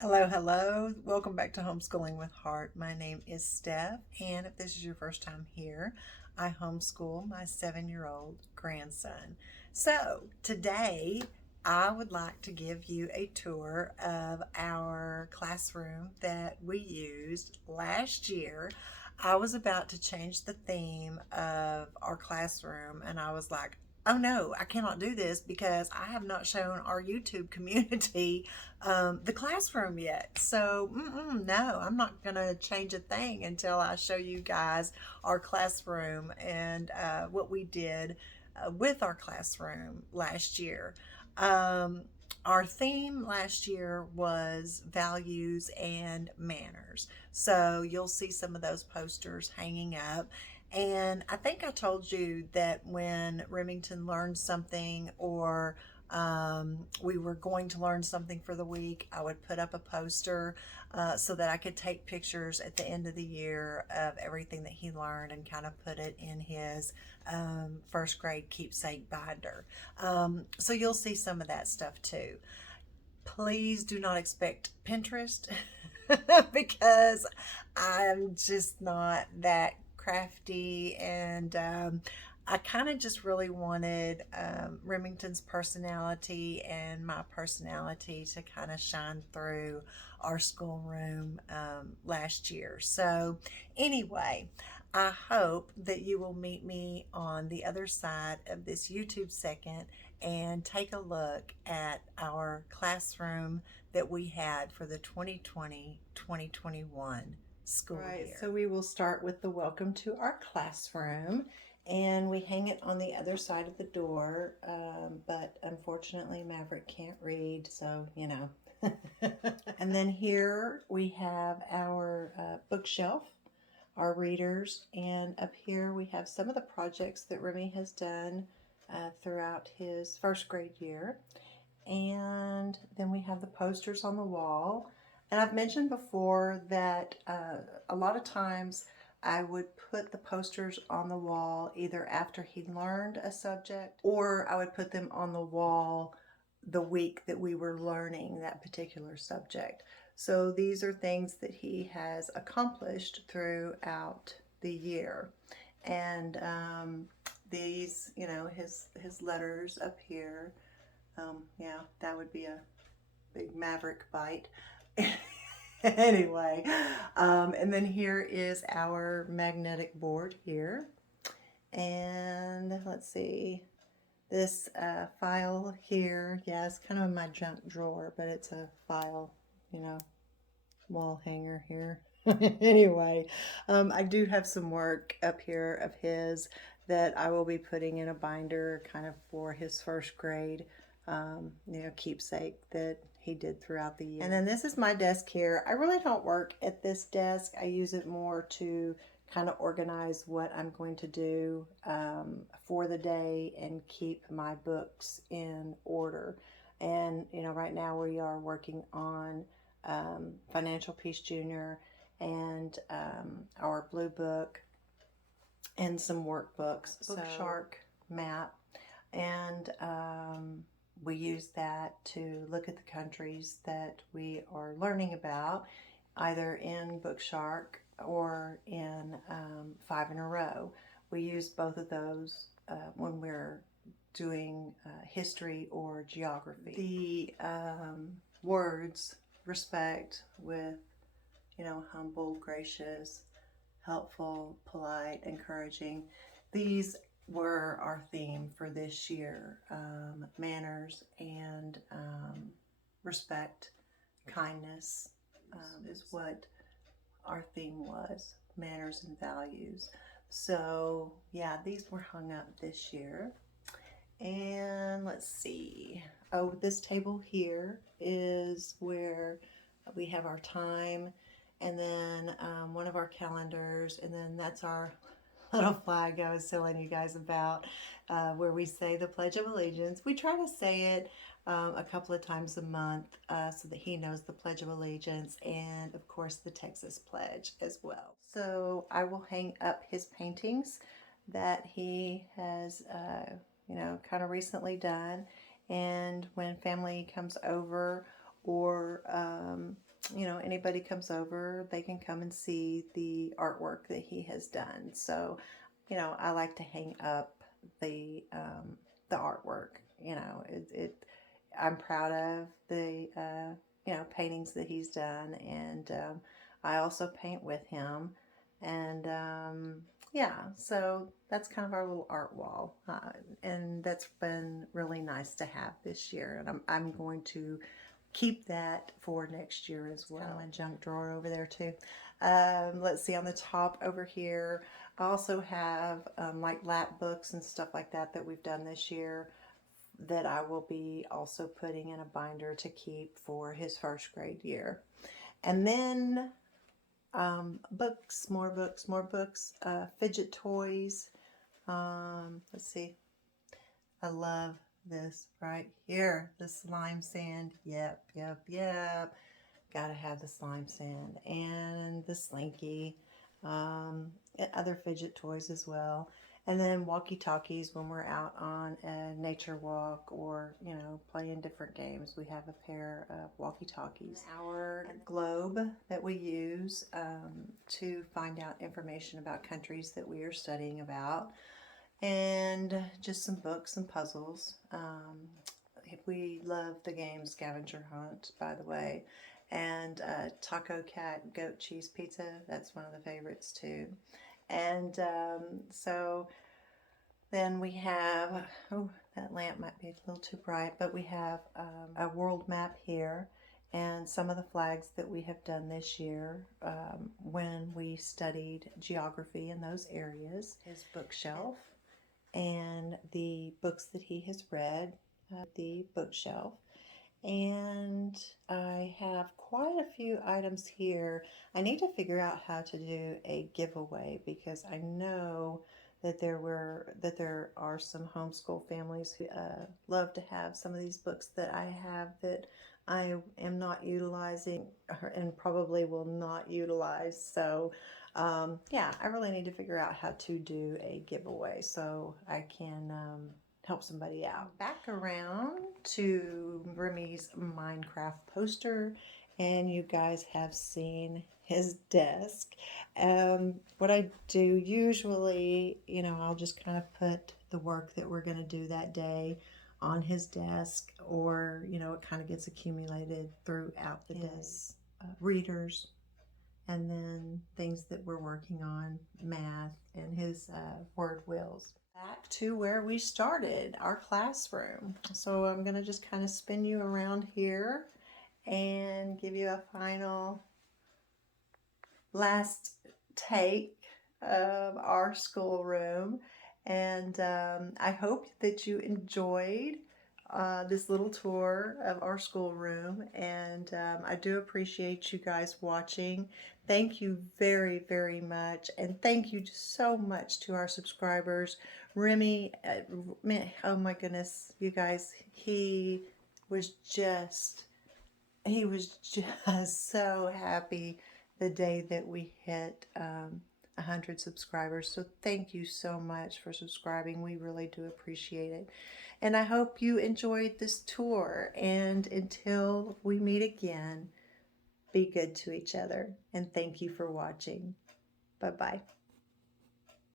Hello, hello. Welcome back to Homeschooling with Heart. My name is Stef, and if this is your first time here, I homeschool my 7-year-old grandson. So, today I would like to give you a tour of our classroom that we used last year. I was about to change the theme of our classroom, and I was like, oh no, I cannot do this because I have not shown our YouTube community the classroom yet. So, no, I'm not going to change a thing until I show you guys our classroom and what we did with our classroom last year. Um, our theme last year was values and manners. So you'll see some of those posters hanging up. And I think I told you that when Remington learned something or we were going to learn something for the week, I would put up a poster so that I could take pictures at the end of the year of everything that he learned and kind of put it in his first grade keepsake binder. So you'll see some of that stuff too. Please do not expect Pinterest because I'm just not that crafty and I kind of just really wanted Remington's personality and my personality to kind of shine through our schoolroom last year. So, anyway, I hope that you will meet me on the other side of this YouTube second and take a look at our classroom that we had for the 2020-2021 school year. So we will start with the welcome to our classroom, and we hang it on the other side of the door, but unfortunately Maverick can't read, so and then here we have our bookshelf, our readers, and up here we have some of the projects that Remi has done throughout his first grade year. And then we have the posters on the wall. And I've mentioned before that a lot of times I would put the posters on the wall either after he learned a subject, or I would put them on the wall the week that we were learning that particular subject. So these are things that he has accomplished throughout the year. And these, his letters up here. Yeah, that would be a big Maverick bite. Anyway, and then here is our magnetic board here. And let's see, this file here, yeah, it's kind of in my junk drawer, but it's a file, wall hanger here. Anyway, I do have some work up here of his that I will be putting in a binder kind of for his first grade keepsake that he did throughout the year. And then this is my desk here. I really don't work at this desk. I use it more to kind of organize what I'm going to do for the day and keep my books in order. And, right now we are working on Financial Peace Junior and our Blue Book and some workbooks. Book Shark map. And we use that to look at the countries that we are learning about, either in Book Shark or in 5 in a Row. We use both of those when we're doing history or geography. The words respect with, humble, gracious, helpful, polite, encouraging. These were our theme for this year. Manners and respect, kindness is what our theme was, manners and values. So yeah, these were hung up this year. And let's see. Oh, this table here is where we have our time, and then one of our calendars, and then that's our little flag I was telling you guys about, where we say the Pledge of Allegiance. We try to say it a couple of times a month so that he knows the Pledge of Allegiance, and of course the Texas Pledge as well. So I will hang up his paintings that he has kind of recently done. And when family comes over or you know, anybody comes over, they can come and see the artwork that he has done. So, you know, I like to hang up the artwork. You know, I'm proud of the you know, paintings that he's done, and I also paint with him, and yeah, so that's kind of our little art wall, and that's been really nice to have this year, and I'm going to keep that for next year as well. Kind of my junk drawer over there too. Let's see, on the top over here, I also have like lap books and stuff like that that we've done this year that I will be also putting in a binder to keep for his first grade year. And then books, more books, more books, fidget toys. Let's see, I love this right here, the slime sand. Yep, yep, yep. Gotta have the slime sand and the slinky, and other fidget toys as well. And then walkie-talkies when we're out on a nature walk or, you know, playing different games. We have a pair of walkie-talkies. Our globe that we use to find out information about countries that we are studying about. And just some books and puzzles. We love the game Scavenger Hunt, by the way. And Taco Cat Goat Cheese Pizza, that's one of the favorites too. And so then we have, oh, that lamp might be a little too bright, but we have a world map here and some of the flags that we have done this year when we studied geography in those areas. His bookshelf and the books that he has read, the bookshelf. And I have quite a few items here. I need to figure out how to do a giveaway because I know that there are some homeschool families who love to have some of these books that I have that I am not utilizing and probably will not utilize. So yeah, I really need to figure out how to do a giveaway so I can help somebody out. Back around to Remi's Minecraft poster, and you guys have seen his desk. What I do usually, you know, I'll just kind of put the work that we're going to do that day on his desk, or, you know, it kind of gets accumulated throughout the day. Readers, and then things that we're working on, math, and his word wheels. Back to where we started, our classroom. So I'm going to just kind of spin you around here and give you a final last take of our schoolroom. And I hope that you enjoyed this little tour of our schoolroom, and I do appreciate you guys watching. Thank you very, very much, and thank you so much to our subscribers. Remi, oh my goodness, you guys, he was just so happy the day that we hit 100 subscribers. So thank you so much for subscribing. We really do appreciate it. And I hope you enjoyed this tour. And until we meet again, be good to each other. And thank you for watching. Bye-bye.